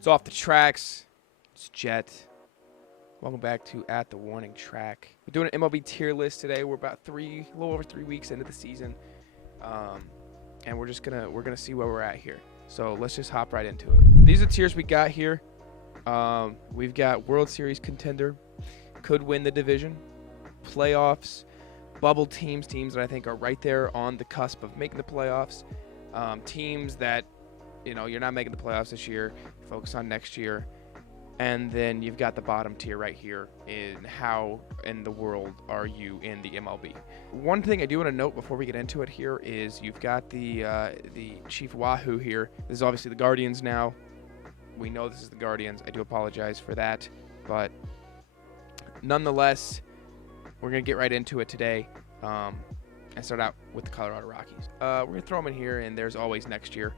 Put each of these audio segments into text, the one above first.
It's off the tracks. It's Jhett. Welcome back to At the Warning Track. We're doing an MLB tier list today. We're about a little over 3 weeks into the season, and we're gonna see where we're at here. So let's just hop right into it. These are the tiers we got here. We've got World Series contender, could win the division, playoffs, bubble teams that I think are right there on the cusp of making the playoffs, teams that you're not making the playoffs this year, focus on next year. And then you've got the bottom tier right here in how in the world are you in the MLB. One thing I do want to note before we get into it here is you've got the Chief Wahoo here. This is obviously the Guardians now. We know this is the Guardians. I do apologize for that. But nonetheless, we're going to get right into it today and start out with the Colorado Rockies. We're going to throw them in here, and there's always next year.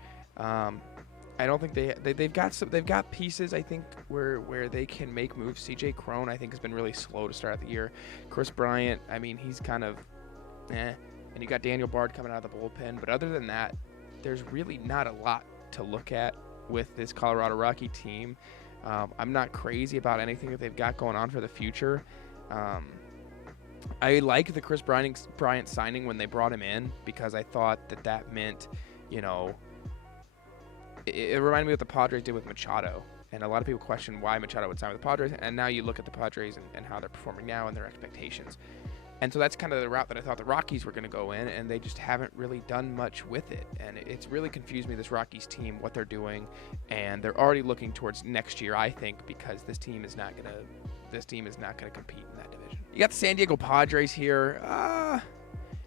I don't think they've got pieces, I think, where they can make moves. CJ Cron, I think, has been really slow to start out the year. Chris Bryant, I mean, he's kind of and you got Daniel Bard coming out of the bullpen, but other than that, there's really not a lot to look at with this Colorado Rocky team. I'm not crazy about anything that they've got going on for the future. I like the Chris Bryant signing when they brought him in, because I thought that meant, it reminded me of what the Padres did with Machado, and a lot of people question why Machado would sign with the Padres, and now you look at the Padres and how they're performing now and their expectations. And so that's kind of the route that I thought the Rockies were going to go in, and they just haven't really done much with it. And it's really confused me, this Rockies team, what they're doing, and they're already looking towards next year, I think, because this team is not going to compete in that division. You got the San Diego Padres here.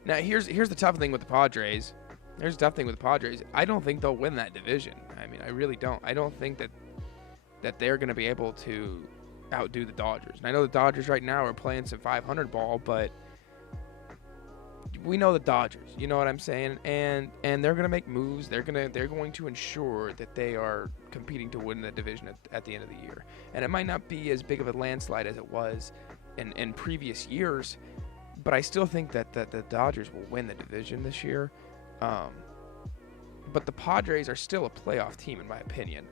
Now here's the tough thing with the Padres. There's a tough thing with the Padres. I don't think they'll win that division. I mean, I really don't. I don't think that they're going to be able to outdo the Dodgers. And I know the Dodgers right now are playing some 500 ball, but we know the Dodgers. You know what I'm saying? And they're going to make moves. They're going to ensure that they are competing to win the division at the end of the year. And it might not be as big of a landslide as it was in previous years, but I still think that the Dodgers will win the division this year. But the Padres are still a playoff team, in my opinion.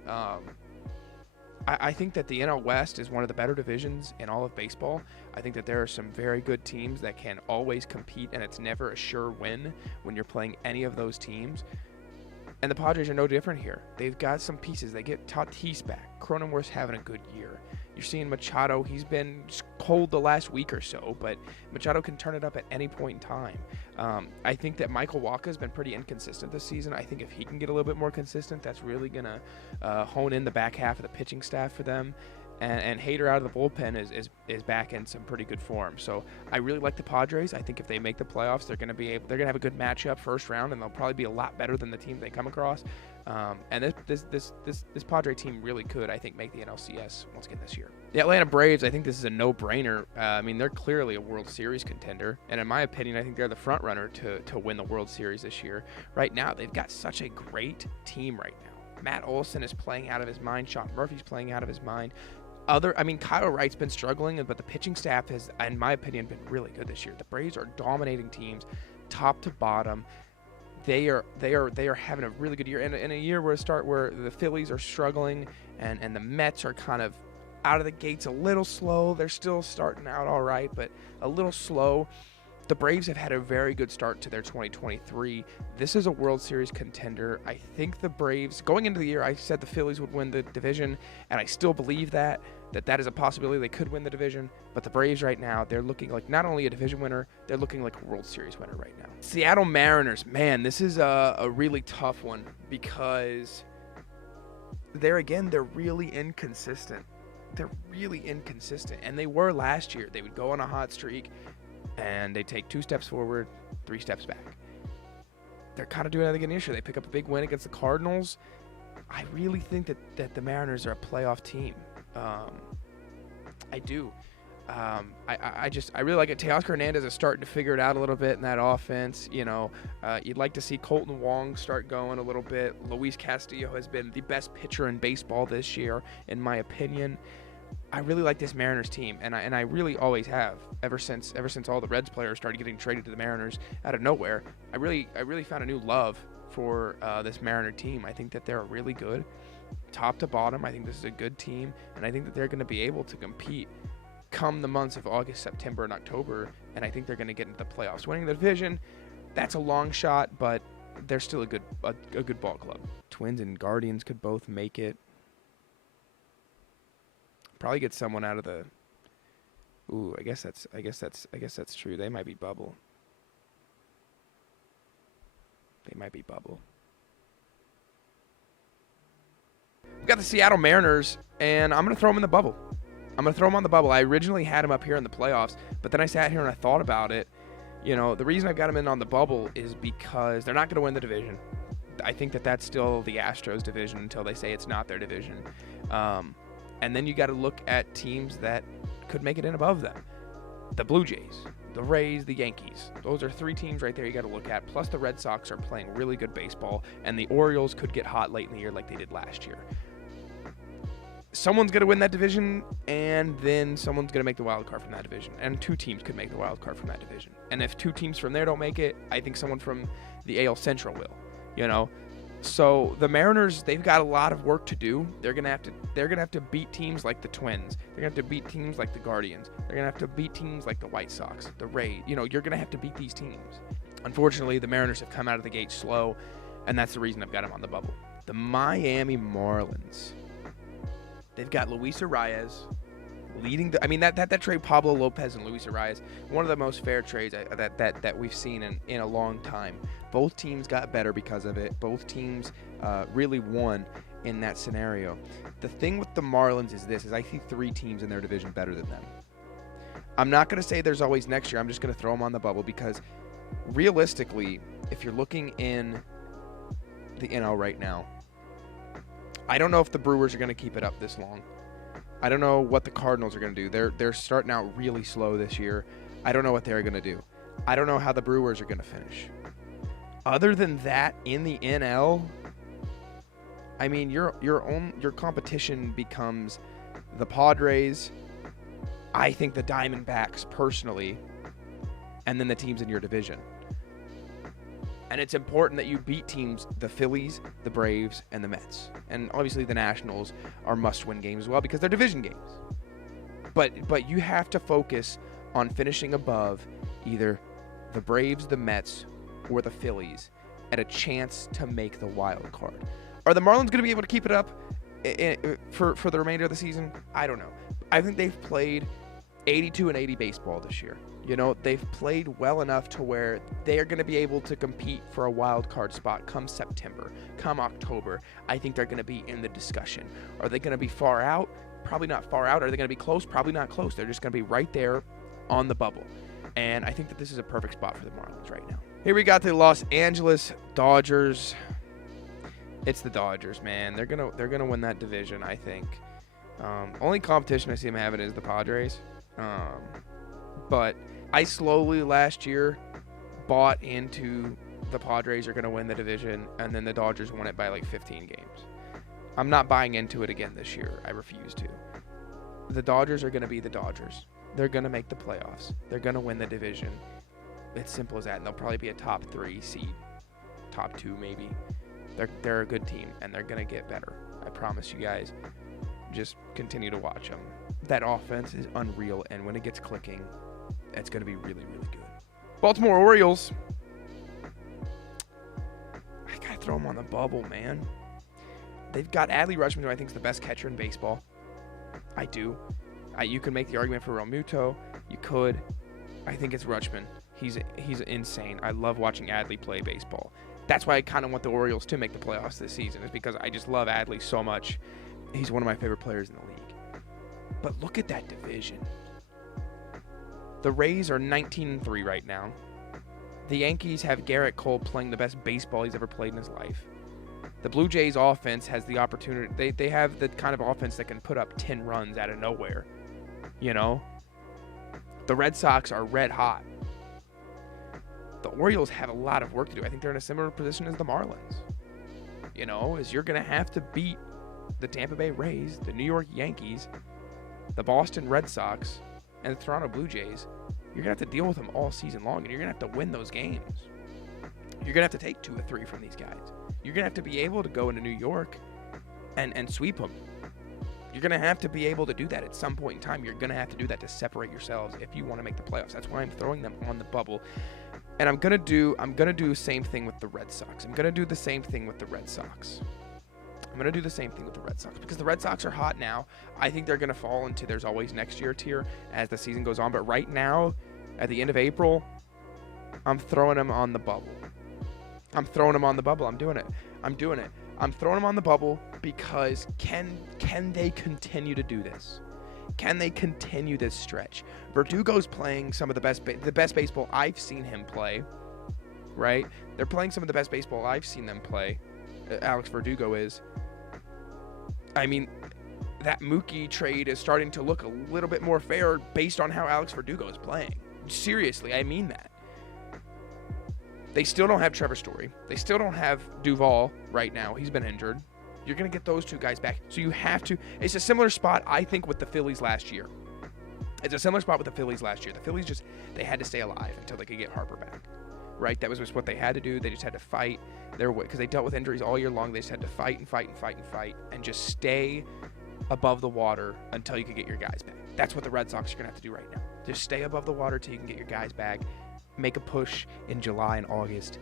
I think that the NL West is one of the better divisions in all of baseball. I think that there are some very good teams that can always compete, and it's never a sure win when you're playing any of those teams. And the Padres are no different here. They've got some pieces. They get Tatis back. Cronenworth's having a good year. You're seeing Machado. He's been cold the last week or so, but Machado can turn it up at any point in time. I think that Michael Wacha's been pretty inconsistent this season. I think if he can get a little bit more consistent, that's really going to hone in the back half of the pitching staff for them. And Hader out of the bullpen is back in some pretty good form. So I really like the Padres. I think if they make the playoffs, they're going to have a good matchup first round, and they'll probably be a lot better than the teams they come across. And this Padre team really could, I think, make the NLCS once again this year. The Atlanta Braves, I think this is a no-brainer. I mean, they're clearly a World Series contender, and in my opinion, I think they're the front runner to win the World Series this year. Right now, they've got such a great team right now. Matt Olson is playing out of his mind. Sean Murphy's playing out of his mind. Kyle Wright's been struggling, but the pitching staff has, in my opinion, been really good this year. The Braves are dominating teams, top to bottom. They are having a really good year. And in a year where the Phillies are struggling and the Mets are kind of out of the gates a little slow. They're still starting out all right, but a little slow. The Braves have had a very good start to their 2023. This is a World Series contender. I think the Braves, going into the year, I said the Phillies would win the division, and I still believe that is a possibility. They could win the division, but the Braves right now, they're looking like not only a division winner, they're looking like a World Series winner right now. Seattle Mariners, man, this is a really tough one, because they're really inconsistent. They're really inconsistent, and they were last year. They would go on a hot streak, and they take 2 steps forward, 3 steps back. They're kind of doing that again this year. They pick up a big win against the Cardinals. I really think that the Mariners are a playoff team. I do. I really like it. Teoscar Hernandez is starting to figure it out a little bit in that offense. You'd like to see Colton Wong start going a little bit. Luis Castillo has been the best pitcher in baseball this year, in my opinion. I really like this Mariners team, and I really always have ever since all the Reds players started getting traded to the Mariners out of nowhere. I really found a new love for this Mariner team. I think that they're really good. top to bottom, I think this is a good team, and I think that they're going to be able to compete come the months of August, September, and October, and I think they're going to get into the playoffs. Winning the division, that's a long shot, but they're still a good ball club. Twins and Guardians could both make it. Probably get someone out of the. Ooh, I guess that's true. They might be bubble. We got the Seattle Mariners, and I'm gonna throw them in the bubble. I originally had them up here in the playoffs, but then I sat here and I thought about it. You know, the reason I got them in on the bubble is because they're not going to win the division. I think that that's still the Astros division until they say it's not their division. And then you got to look at teams that could make it in above them. The Blue Jays, the Rays, the Yankees. Those are 3 teams right there you got to look at. Plus the Red Sox are playing really good baseball, and the Orioles could get hot late in the year like they did last year. Someone's going to win that division, and then someone's going to make the wild card from that division. And 2 teams could make the wild card from that division. And if 2 teams from there don't make it, I think someone from the AL Central will, you know. So the Mariners, they've got a lot of work to do. They're going to have to beat teams like the Twins. They're going to have to beat teams like the Guardians. They're going to have to beat teams like the White Sox, the Rays. You know, you're going to have to beat these teams. Unfortunately, the Mariners have come out of the gate slow, and that's the reason I've got them on the bubble. The Miami Marlins. They've got Luis Arias leading that trade, Pablo Lopez and Luis Arias, one of the most fair trades that we've seen in a long time. Both teams got better because of it. Both teams really won in that scenario. The thing with the Marlins is I see 3 teams in their division better than them. I'm not going to say there's always next year. I'm just going to throw them on the bubble because realistically, if you're looking in the NL right now, I don't know if the Brewers are going to keep it up this long. I don't know what the Cardinals are going to do. They're starting out really slow this year. I don't know what they're going to do. I don't know how the Brewers are going to finish. Other than that, in the NL, I mean, your competition becomes the Padres, I think the Diamondbacks personally, and then the teams in your division. And it's important that you beat teams, the Phillies, the Braves, and the Mets. And obviously the Nationals are must-win games as well because they're division games. But you have to focus on finishing above either the Braves, the Mets, or the Phillies at a chance to make the wild card. Are the Marlins going to be able to keep it up for the remainder of the season? I don't know. I think they've played 82-80 baseball this year. You know, they've played well enough to where they're going to be able to compete for a wild card spot come September, come October. I think they're going to be in the discussion. Are they going to be far out? Probably not far out. Are they going to be close? Probably not close. They're just going to be right there on the bubble. And I think that this is a perfect spot for the Marlins right now. Here we got the Los Angeles Dodgers. It's the Dodgers, man. They're gonna win that division, I think. Only competition I see them having is the Padres. But I slowly last year bought into the Padres are going to win the division, and then the Dodgers won it by like 15 games. I'm not buying into it again this year. I refuse to. The Dodgers are going to be the Dodgers. They're going to make the playoffs. They're going to win the division. It's simple as that, and they'll probably be a top 3 seed, top 2 maybe. They're a good team, and they're going to get better. I promise you guys. Just continue to watch them. That offense is unreal, and when it gets clicking, it's going to be really, really good. Baltimore Orioles. I got to throw them on the bubble, man. They've got Adley Rutschman, who I think is the best catcher in baseball. I do. You can make the argument for Realmuto. You could. I think it's Rutschman. He's insane. I love watching Adley play baseball. That's why I kind of want the Orioles to make the playoffs this season, is because I just love Adley so much. He's one of my favorite players in the league. But look at that division. The Rays are 19-3 right now. The Yankees have Garrett Cole playing the best baseball he's ever played in his life. The Blue Jays offense has the opportunity. They have the kind of offense that can put up 10 runs out of nowhere. You know? The Red Sox are red hot. The Orioles have a lot of work to do. I think they're in a similar position as the Marlins. You know, is you're going to have to beat the Tampa Bay Rays, the New York Yankees, the Boston Red Sox, and the Toronto Blue Jays. You're going to have to deal with them all season long, and you're going to have to win those games. You're going to have to take 2 or 3 from these guys. You're going to have to be able to go into New York and sweep them. You're going to have to be able to do that at some point in time. You're going to have to do that to separate yourselves if you want to make the playoffs. That's why I'm throwing them on the bubble. And I'm going to do the same thing with the Red Sox. I'm going to do the same thing with the Red Sox. Because the Red Sox are hot now. I think they're going to fall into there's always next year tier as the season goes on. But right now, at the end of April, I'm throwing them on the bubble. I'm throwing them on the bubble. I'm doing it. I'm throwing them on the bubble because can they continue to do this? Can they continue this stretch? Verdugo's playing some of the best baseball I've seen him play, right? They're playing some of the best baseball I've seen them play. Alex Verdugo is. I mean, that Mookie trade is starting to look a little bit more fair based on how Alex Verdugo is playing. Seriously, I mean that. They still don't have Trevor Story. They still don't have Duvall right now. He's been injured. You're going to get those two guys back. So you have to. It's a similar spot, I think, with the Phillies last year. The Phillies they had to stay alive until they could get Harper back, right? That was just what they had to do. They just had to fight their way because they dealt with injuries all year long. They just had to fight and just stay above the water until you could get your guys back. That's what the Red Sox are going to have to do right now. Just stay above the water till you can get your guys back. Make a push in July and August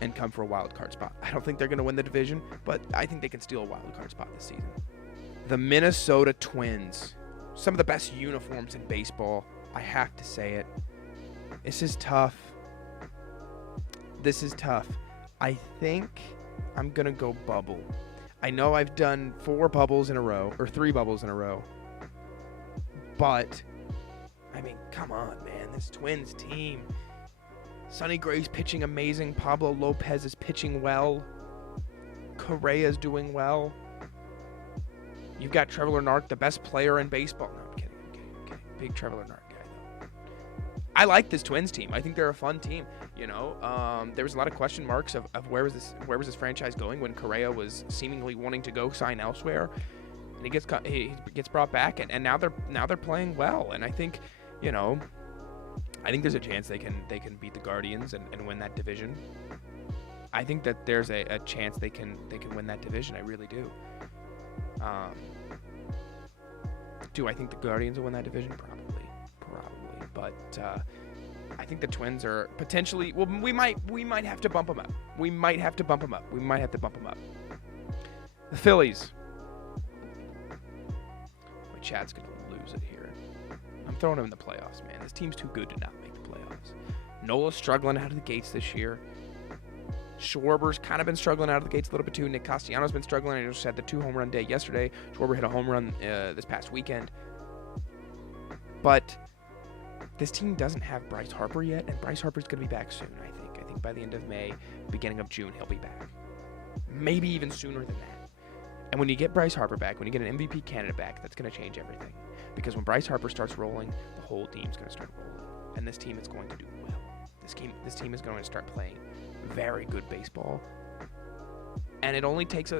and come for a wild card spot. I don't think they're going to win the division, but I think they can steal a wild card spot this season. The Minnesota Twins. Some of the best uniforms in baseball. I have to say it. This is tough. I think I'm going to go bubble. I know I've done 3 bubbles in a row. But, I mean, come on, man. This Twins team. Sonny Gray's pitching amazing. Pablo Lopez is pitching well. Correa's doing well. You've got Trevor Larnach, the best player in baseball. No, I'm kidding. Big Trevor Larnach guy, though. I like this Twins team. I think they're a fun team. You know, there was a lot of question marks of where was this franchise going when Correa was seemingly wanting to go sign elsewhere, and he gets brought back, and now they're playing well, and I think, you know. I think there's a chance they can beat the Guardians and win that division. I think that there's a chance they can win that division. I really do. Do I think the Guardians will win that division? Probably. But I think the Twins are potentially. Well, we might have to bump them up. The Phillies. My chat's gonna lose it here. I'm throwing them in the playoffs, man. This team's too good to not make the playoffs. Nola's struggling out of the gates this year. Schwarber's kind of been struggling out of the gates a little bit too. Nick Castellanos been struggling. I just had the 2-home run day yesterday. Schwarber hit a home run this past weekend. But this team doesn't have Bryce Harper yet, and Bryce Harper's going to be back soon, I think. I think by the end of May, beginning of June, he'll be back. Maybe even sooner than that. And when you get Bryce Harper back, when you get an MVP candidate back, that's going to change everything. Because when Bryce Harper starts rolling, the whole team's going to start rolling. And this team is going to do well. This team is going to start playing very good baseball. And it only takes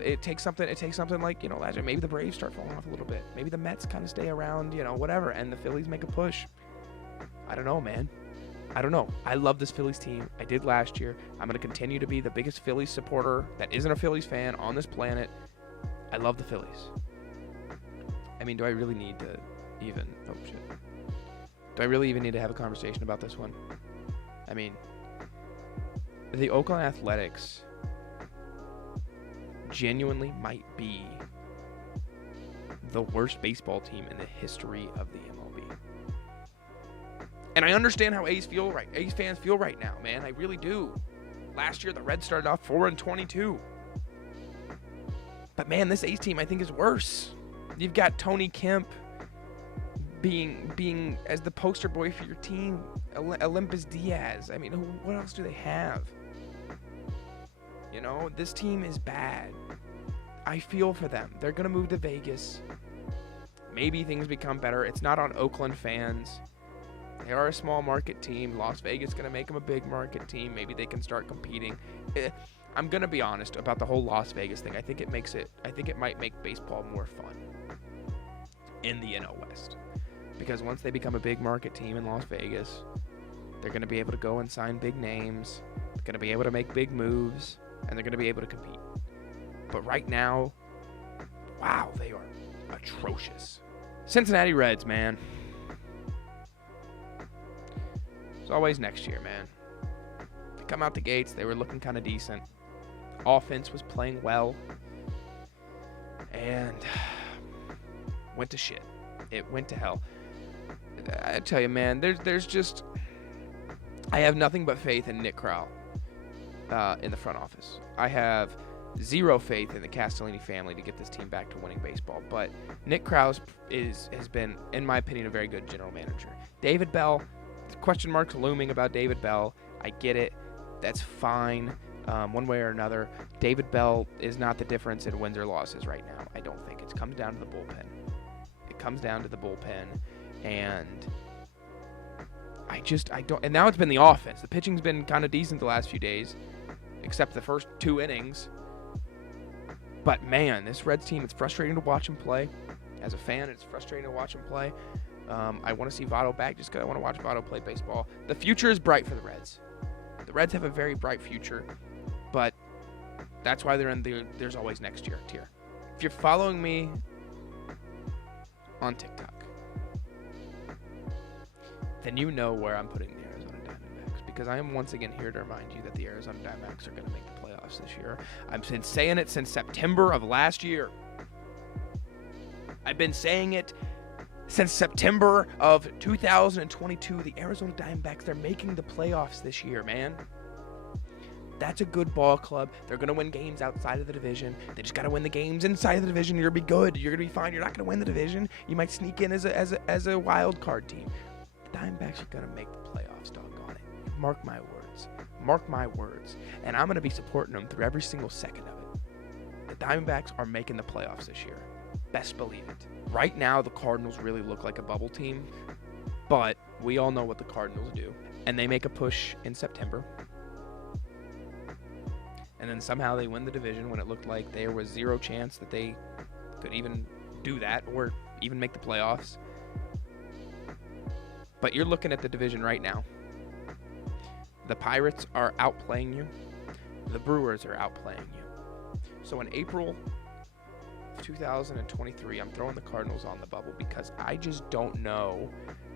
something like, you know, last year, maybe the Braves start falling off a little bit. Maybe the Mets kind of stay around, you know, whatever. And the Phillies make a push. I don't know, man. I don't know. I love this Phillies team. I did last year. I'm going to continue to be the biggest Phillies supporter that isn't a Phillies fan on this planet. I love the Phillies. I mean, do I really need to even... Oh, shit. Do I really even need to have a conversation about this one? I mean, the Oakland Athletics genuinely might be the worst baseball team in the history of the MLB. And I understand how A's fans feel right now, man. I really do. Last year, the Reds started off 4-22. But man, this A's team I think is worse. You've got Tony Kemp being as the poster boy for your team, Olympus Diaz. I mean, what else do they have? You know, this team is bad. I feel for them. They're going to move to Vegas. Maybe things become better. It's not on Oakland fans. They are a small market team. Las Vegas is going to make them a big market team. Maybe they can start competing. I'm going to be honest about the whole Las Vegas thing. I think it might make baseball more fun in the NL West. Because once they become a big market team in Las Vegas, they're going to be able to go and sign big names. They're going to be able to make big moves. And they're going to be able to compete. But right now, wow, they are atrocious. Cincinnati Reds, man. It's always next year, man. They come out the gates, they were looking kind of decent. Offense was playing well. And went to shit. It went to hell. I tell you, man, there's just... I have nothing but faith in Nick Krall in the front office. I have zero faith in the Castellini family to get this team back to winning baseball. But Nick Krall has been, in my opinion, a very good general manager. David Bell, question marks looming about David Bell. I get it. That's fine. One way or another, David Bell is not the difference in wins or losses right now. I don't think. It comes down to the bullpen. It comes down to the bullpen. And I don't. And now it's been the offense. The pitching's been kind of decent the last few days, except the first 2 innings. But man, this Reds team, it's frustrating to watch them play. As a fan, it's frustrating to watch them play. I want to see Votto back just because I want to watch Votto play baseball. The future is bright for the Reds. The Reds have a very bright future, but that's why they're in the there's always next year tier. If you're following me on TikTok, then you know where I'm putting the Arizona Diamondbacks, because I am once again here to remind you that the Arizona Diamondbacks are going to make the playoffs this year. I've been saying it since September of last year. I've been saying it since September of 2022. The Arizona Diamondbacks, they're making the playoffs this year, man. That's a good ball club. They're going to win games outside of the division. They just got to win the games inside of the division. You're going to be good. You're going to be fine. You're not going to win the division. You might sneak in as a wild card team. The Diamondbacks are going to make the playoffs, doggone it. Mark my words. Mark my words. And I'm going to be supporting them through every single second of it. The Diamondbacks are making the playoffs this year. Best believe it. Right now, the Cardinals really look like a bubble team, but we all know what the Cardinals do. And they make a push in September. And then somehow they win the division when it looked like there was zero chance that they could even do that or even make the playoffs. But you're looking at the division right now. The Pirates are outplaying you. The Brewers are outplaying you. So in April 2023, I'm throwing the Cardinals on the bubble because I just don't know.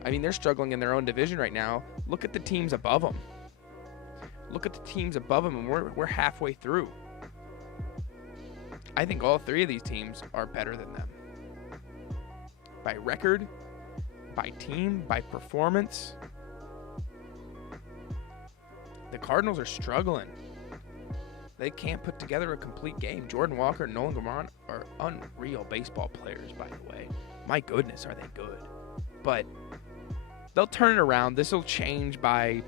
I mean, they're struggling in their own division right now. Look at the teams above them. Look at the teams above them, and we're halfway through. I think all 3 of these teams are better than them. By record, by team, by performance. The Cardinals are struggling. They can't put together a complete game. Jordan Walker and Nolan Gorman are unreal baseball players, by the way. My goodness, are they good. But they'll turn it around. This will change by,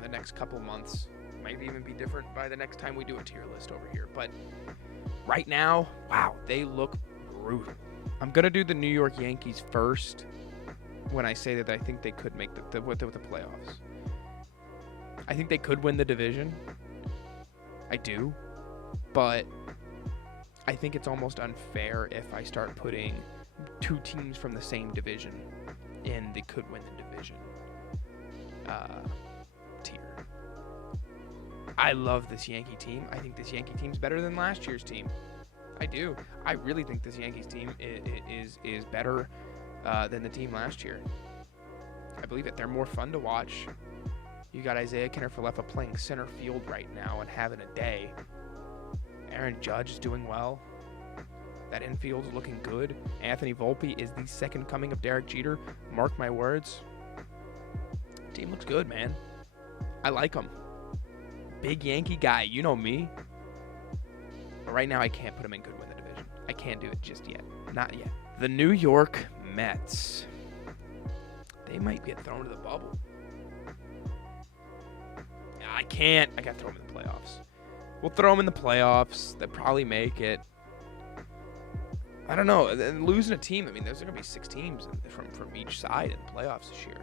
the next couple months. Might even be different by the next time we do a tier list over here. But right now, wow, they look brutal. I'm going to do the New York Yankees first when I say that I think they could make the playoffs. I think they could win the division. I do, but I think it's almost unfair if I start putting 2 teams from the same division in the could win the division tier. I love this Yankee team. I think this Yankee team's better than last year's team. I do. I really think this Yankees team is better than the team last year. I believe that they're more fun to watch. You got Isaiah Kiner-Falefa playing center field right now and having a day. Aaron Judge is doing well. That infield is looking good. Anthony Volpe is the second coming of Derek Jeter. Mark my words. Team looks good, man. I like them. Big Yankee guy. You know me. But right now, I can't put him in could win the division. I can't do it just yet. Not yet. The New York Mets. They might get thrown to the bubble. I can't. I got to throw them in the playoffs. We'll throw them in the playoffs. They'll probably make it. I don't know. And losing a team, I mean, there's going to be 6 teams from each side in the playoffs this year.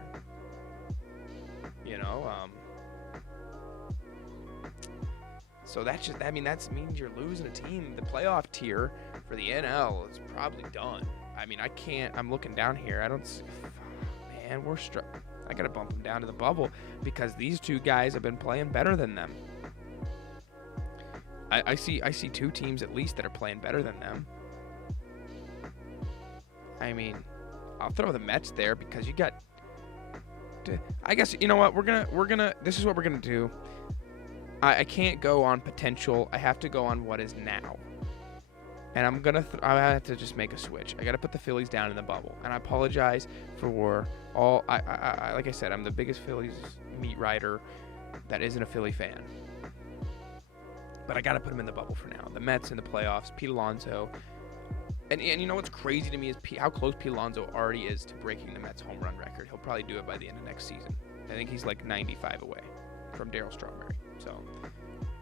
So that's just, that means you're losing a team. The playoff tier for the NL is probably done. I mean, I can't. I'm looking down here. I don't see. Man, we're struggling. I got to bump them down to the bubble because these 2 guys have been playing better than them. I see 2 teams at least that are playing better than them. I mean, I'll throw the Mets there because you got. I guess you know what we're gonna. This is what we're gonna do. I can't go on potential. I have to go on what is now. And I'm gonna. I have to just make a switch. I gotta put the Phillies down in the bubble. And I apologize for all. I like I said, I'm the biggest Phillies meat writer that isn't a Philly fan. But I gotta put them in the bubble for now. The Mets in the playoffs. Pete Alonso. And you know what's crazy to me is how close Pete Alonso already is to breaking the Mets home run record. He'll probably do it by the end of next season. I think he's like 95 away from Darryl Strawberry. So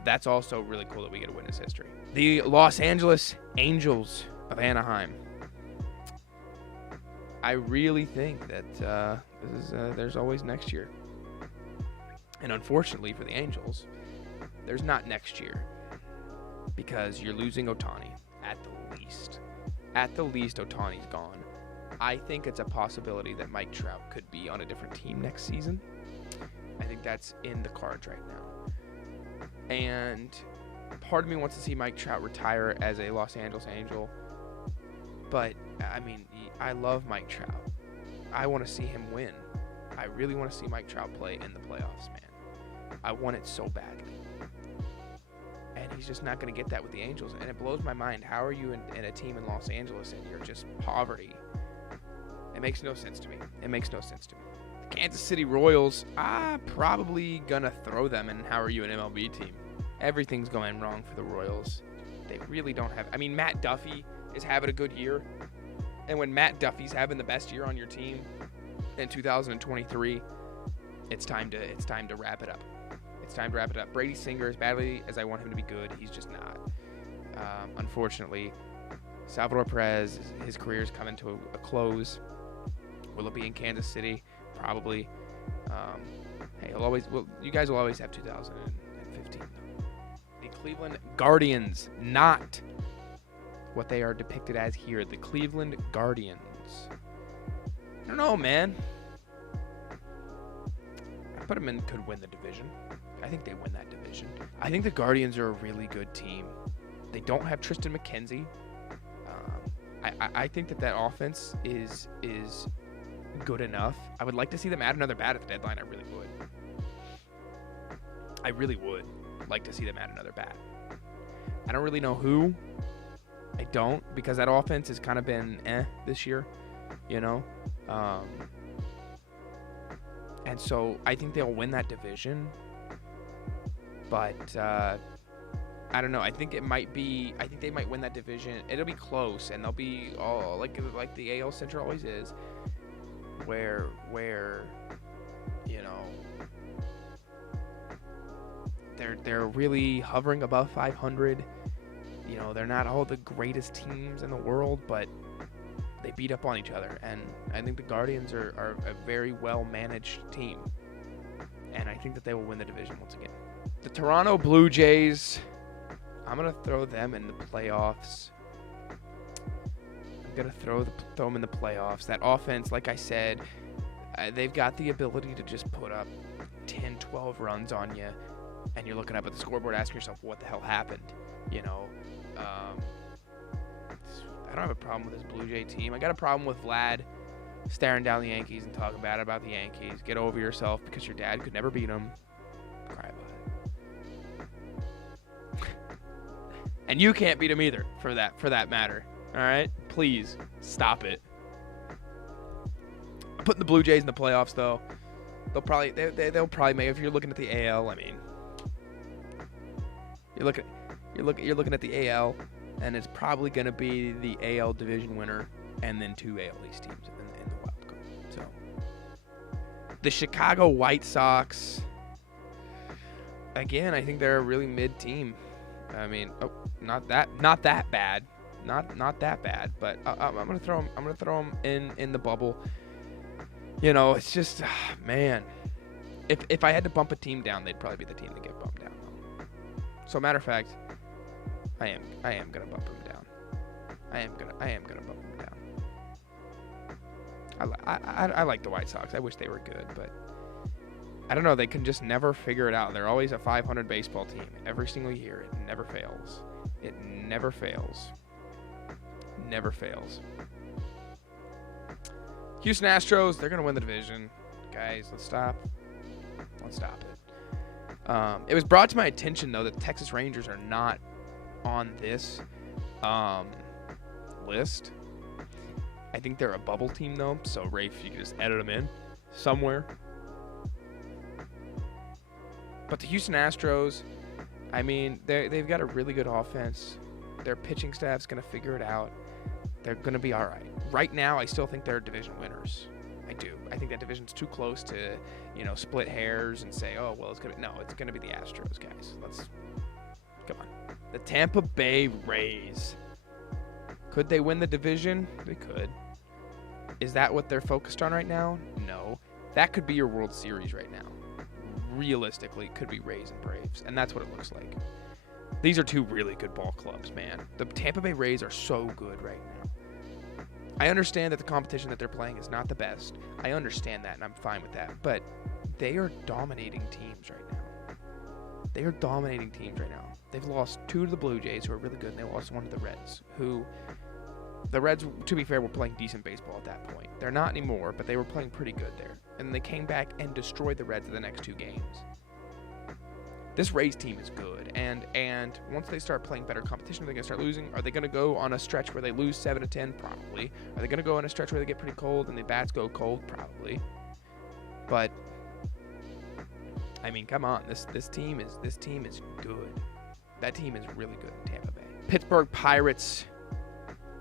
that's also really cool that we get to witness history. The Los Angeles Angels of Anaheim. I really think that there's always next year. And unfortunately for the Angels, there's not next year because you're losing Ohtani at the least. At the least, Ohtani's gone. I think it's a possibility that Mike Trout could be on a different team next season. I think that's in the cards right now. And part of me wants to see Mike Trout retire as a Los Angeles Angel. But, I mean, I love Mike Trout. I want to see him win. I really want to see Mike Trout play in the playoffs, man. I want it so badly. And he's just not going to get that with the Angels. And it blows my mind. How are you in a team in Los Angeles and you're just poverty? It makes no sense to me. It makes no sense to me. The Kansas City Royals, I'm probably going to throw them. And how are you an MLB team? Everything's going wrong for the Royals. They really don't have... I mean, Matt Duffy is having a good year. And when Matt Duffy's having the best year on your team in 2023, it's time to wrap it up. It's time to wrap it up. Brady Singer, as badly as I want him to be good, he's just not. Unfortunately, Salvador Perez, his career is coming to a close. Will it be in Kansas City? Probably. Hey, you guys will always have 2015. The Cleveland Guardians, not what they are depicted as here. The Cleveland Guardians. I don't know, man. I put them in, could win the division. I think they win that division. I think the Guardians are a really good team. They don't have Tristan McKenzie. I think that offense is good enough. I would like to see them add another bat at the deadline. I really would. I really would like to see them add another bat. I don't really know who. I don't, because that offense has kind of been this year, you know. And so I think they'll win that division. But I don't know. I think they might win that division. It'll be close, and they'll be all like the AL Central always is, where you know they're really hovering above 500. You know, they're not all the greatest teams in the world, but they beat up on each other, and I think the Guardians are a very well managed team, and I think that they will win the division once again. The Toronto Blue Jays, I'm going to throw them in the playoffs. I'm going to throw them in the playoffs. That offense, like I said, they've got the ability to just put up 10, 12 runs on you, and you're looking up at the scoreboard asking yourself, what the hell happened? You know, I don't have a problem with this Blue Jay team. I got a problem with Vlad staring down the Yankees and talking bad about the Yankees. Get over yourself because your dad could never beat them. Cry about it. And you can't beat him either, for that matter. All right? Please, stop it. I'm putting the Blue Jays in the playoffs, though. They'll probably make, if you're looking at the AL, I mean, you're looking at the AL, and it's probably going to be the AL division winner and then two AL East teams in the wild card. So the Chicago White Sox, again, I think they're a really mid team. I mean, not that bad, not that bad. But I'm gonna throw them in the bubble. You know, it's just man. If I had to bump a team down, they'd probably be the team to get bumped down. So matter of fact, I am gonna bump them down. I am gonna bump them down. I like the White Sox. I wish they were good, but I don't know. They can just never figure it out. They're always a 500 baseball team every single year. It never fails. It never fails. Never fails. Houston Astros, they're going to win the division. Guys, let's stop. Let's stop it. It was brought to my attention, though, that the Texas Rangers are not on this list. I think they're a bubble team, though, so Rafe, you can just edit them in somewhere. But the Houston Astros, I mean, they've got a really good offense. Their pitching staff's going to figure it out. They're going to be all right. Right now, I still think they're division winners. I do. I think that division's too close to, split hairs and say, oh, well, it's going to be. No, it's going to be the Astros, guys. Come on. The Tampa Bay Rays. Could they win the division? They could. Is that what they're focused on right now? No. That could be your World Series right now. Realistically, it could be Rays and Braves, and that's what it looks like. These are two really good ball clubs, man. The Tampa Bay Rays are so good right now. I understand that the competition that they're playing is not the best. I understand that, and I'm fine with that. But they are dominating teams right now. They are dominating teams right now. They've lost 2 to the Blue Jays, who are really good, and they lost 1 to the Reds, who... The Reds, to be fair, were playing decent baseball at that point. They're not anymore, but they were playing pretty good there. And they came back and destroyed the Reds in the next 2 games. This Rays team is good, and once they start playing better competition, are they going to start losing? Are they going to go on a stretch where they lose 7 to 10? Probably. Are they going to go on a stretch where they get pretty cold and the bats go cold? Probably. But I mean, come on, this team is good. That team is really good in Tampa Bay. Pittsburgh Pirates.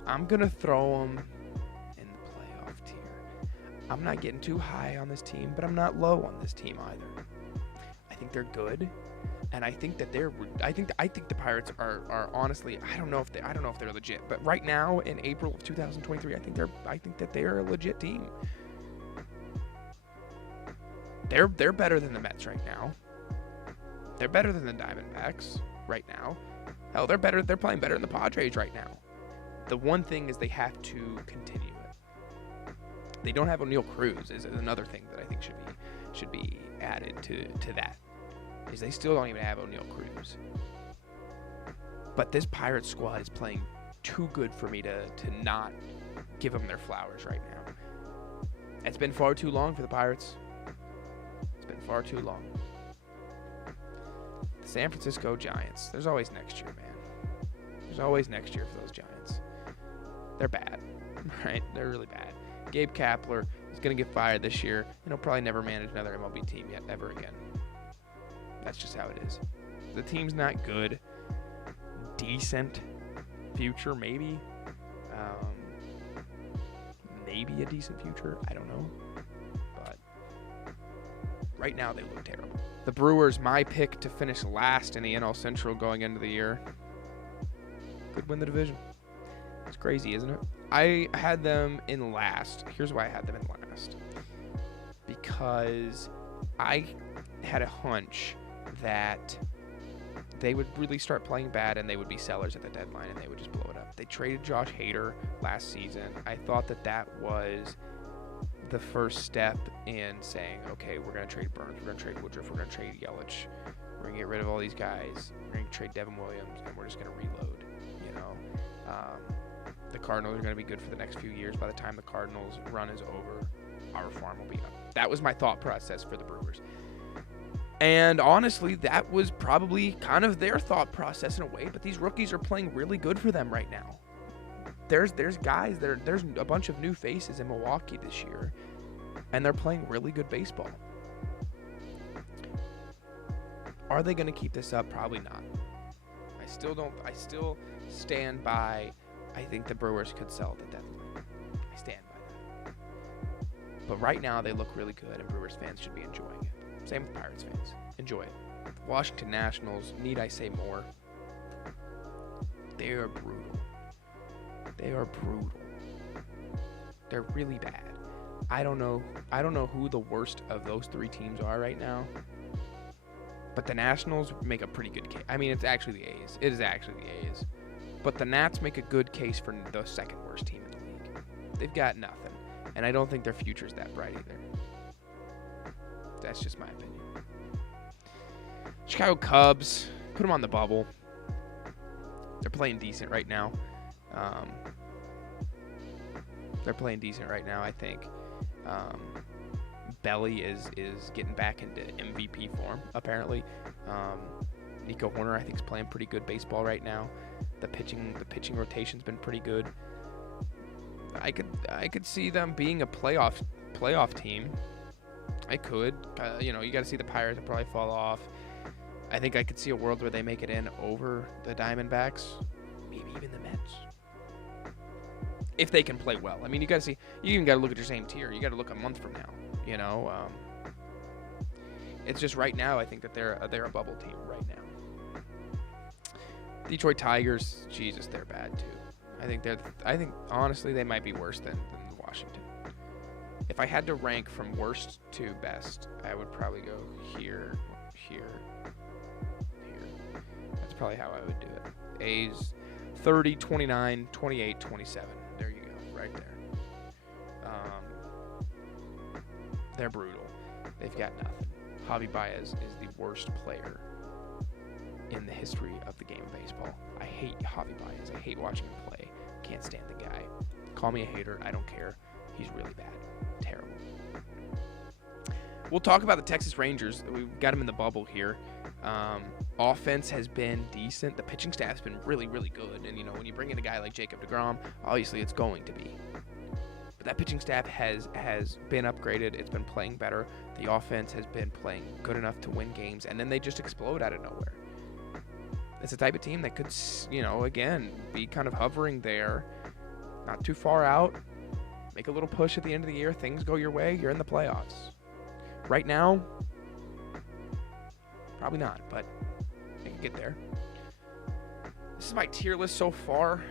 I'm gonna throw them in the playoff tier. I'm not getting too high on this team, but I'm not low on this team either. I think they're good. And I think that I think the Pirates are honestly, I don't know if they're legit, but right now in April of 2023, I think that they're a legit team. They're better than the Mets right now. They're better than the Diamondbacks right now. Hell, they're playing better than the Padres right now. The one thing is they have to continue it. They don't have O'Neal Cruz is another thing that I think should be added to that. Is they still don't even have O'Neal Cruz. But this Pirates squad is playing too good for me to not give them their flowers right now. It's been far too long for the Pirates. It's been far too long. The San Francisco Giants. There's always next year, man. There's always next year for those Giants. They're bad, right? They're really bad. Gabe Kapler is going to get fired this year, and he'll probably never manage another MLB team ever again. That's just how it is. The team's not good. Decent future, maybe. Maybe a decent future. I don't know. But right now, they look terrible. The Brewers, my pick to finish last in the NL Central going into the year. Could win the division. It's crazy, isn't it? I had them in last. Here's why I had them in last. Because I had a hunch that they would really start playing bad and they would be sellers at the deadline and they would just blow it up. They traded Josh Hader last season. I thought that was the first step in saying, okay, we're going to trade Burns, we're going to trade Woodruff, we're going to trade Yelich, we're going to get rid of all these guys, we're going to trade Devin Williams, and we're just going to reload, The Cardinals are going to be good for the next few years. By the time the Cardinals run is over, our farm will be up. That was my thought process for the Brewers. And honestly, that was probably kind of their thought process in a way, but these rookies are playing really good for them right now. There's guys, there's a bunch of new faces in Milwaukee this year, and they're playing really good baseball. Are they going to keep this up? Probably not. I still stand by, I think the Brewers could sell at the deadline. I stand by that. But right now, they look really good, and Brewers fans should be enjoying it. Same with Pirates fans. Enjoy it. Washington Nationals, need I say more? They are brutal. They are brutal. They're really bad. I don't know who the worst of those 3 teams are right now. But the Nationals make a pretty good case. I mean, it's actually the A's. It is actually the A's. But the Nats make a good case for the second worst team in the league. They've got nothing. And I don't think their future's that bright either. That's just my opinion. Chicago Cubs, put them on the bubble. They're playing decent right now. They're playing decent right now, I think. Belly is getting back into MVP form, apparently. Nico Horner, I think, is playing pretty good baseball right now. The pitching rotation's been pretty good. I could see them being a playoff team. I could. You got to see the Pirates will probably fall off. I think I could see a world where they make it in over the Diamondbacks, maybe even the Mets, if they can play well. I mean, you got to see. You even got to look at your same tier. You got to look a month from now. It's just right now. I think that they're a bubble team right now. Detroit Tigers, Jesus, they're bad too. I think honestly they might be worse than Washington. If I had to rank from worst to best, I would probably go here. That's probably how I would do it. A's 30, 29, 28, 27. There you go, right there. They're brutal. They've got nothing. Javi Baez is the worst player in the history of the game of baseball. I hate Javi Baez. I hate watching him play. Can't stand the guy. Call me a hater. I don't care. He's really bad. Terrible. We'll talk about the Texas Rangers. We've got them in the bubble here. Offense has been decent. The pitching staff's been really, really good. And, when you bring in a guy like Jacob deGrom, obviously it's going to be. But that pitching staff has been upgraded. It's been playing better. The offense has been playing good enough to win games. And then they just explode out of nowhere. It's a type of team that could, again, be kind of hovering there. Not too far out. Make a little push at the end of the year. Things go your way. You're in the playoffs. Right now, probably not, but they can get there. This is my tier list so far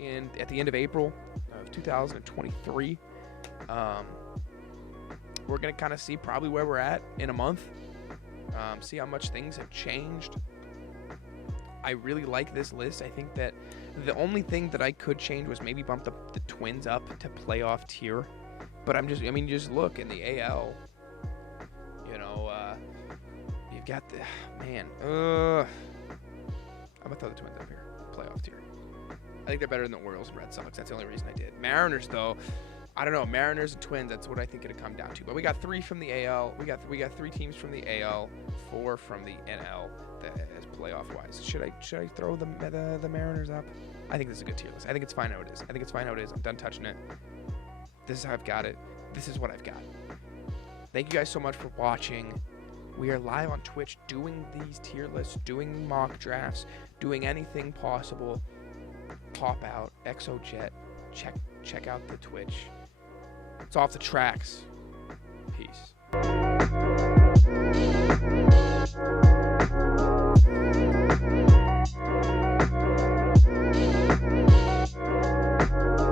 at the end of April of 2023. We're going to kind of see probably where we're at in a month. See how much things have changed. I really like this list. I think that the only thing that I could change was maybe bump the Twins up to playoff tier. But just look in the AL. You've got I'm going to throw the Twins up here. Playoff tier. I think they're better than the Orioles and Red Sox. That's the only reason I did. Mariners, though, I don't know. Mariners and Twins, that's what I think it'll come down to. But we got 3 from the AL. We got 3 teams from the AL, 4 from the NL as playoff-wise. Should I throw the Mariners up? I think this is a good tier list. I think it's fine how it is. I'm done touching it. This is how I've got it. This is what I've got. Thank you guys so much for watching. We are live on Twitch doing these tier lists, doing mock drafts, doing anything possible. Pop out, Jhett. Check out the Twitch. It's off the tracks.